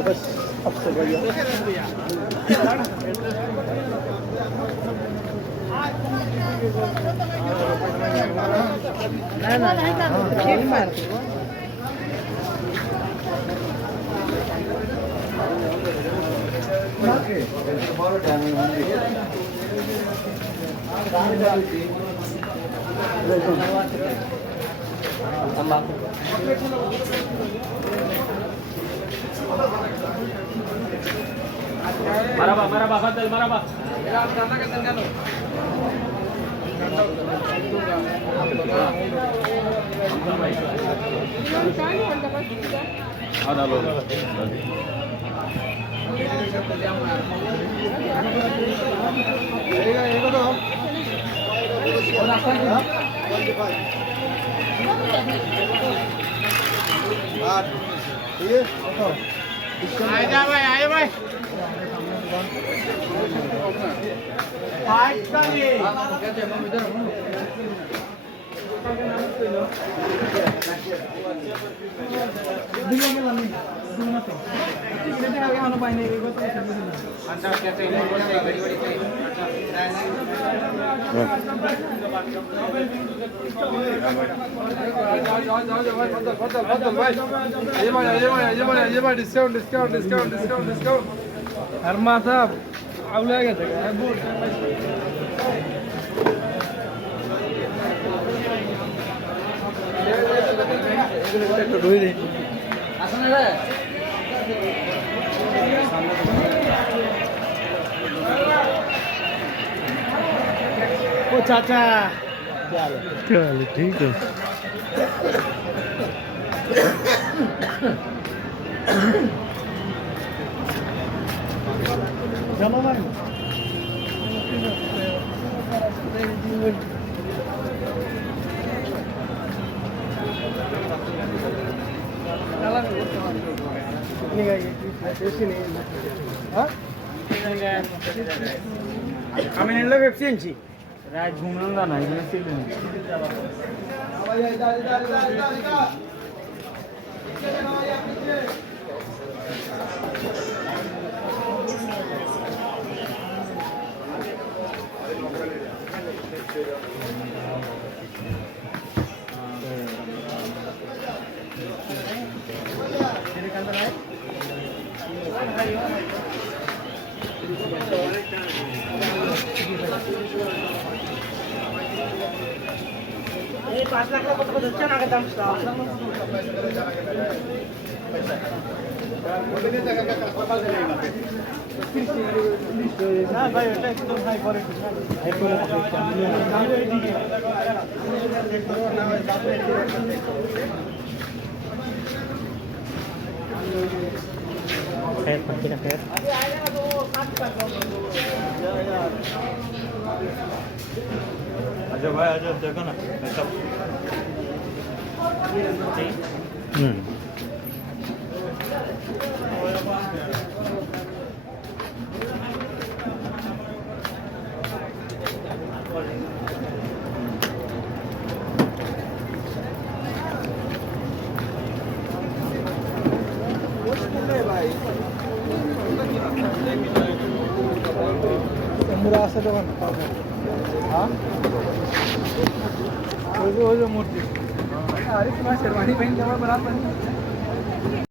بس افصل وياه لا لا كيف مالك مرحبا مرحبا فضل مرحبا هذا لو आजा भाई आए भाई फाइट का ये कहते हैं हम इधर दिलो में लानी सुना तो कितने आगे हम पाएंगे एक बार अच्छा कहते हैं बहुत सही बड़ी बड़ी सही ये भाई डिस्काउंट हरमा साहब आवला गया था একটু ধুই দে আসুন রে ও চাচা চল ঠিক আছে জানো ভাই আমি নিলে পেপসি আনছি রাত ঘুমলাম না এগুলো এই 5 লাখ কত কত হচ্ছে না আগের দাম না ভাই এটা একদম হাই কোয়ালিটি হাই खैर पक्की ना खैर अच्छा भाई अच्छा देखो ना ऐसा মুরা আছে দোকান हाँ वो जो मूर्ति अरे तुम्हारा शेरवानी पहन के हमारा बरात बनी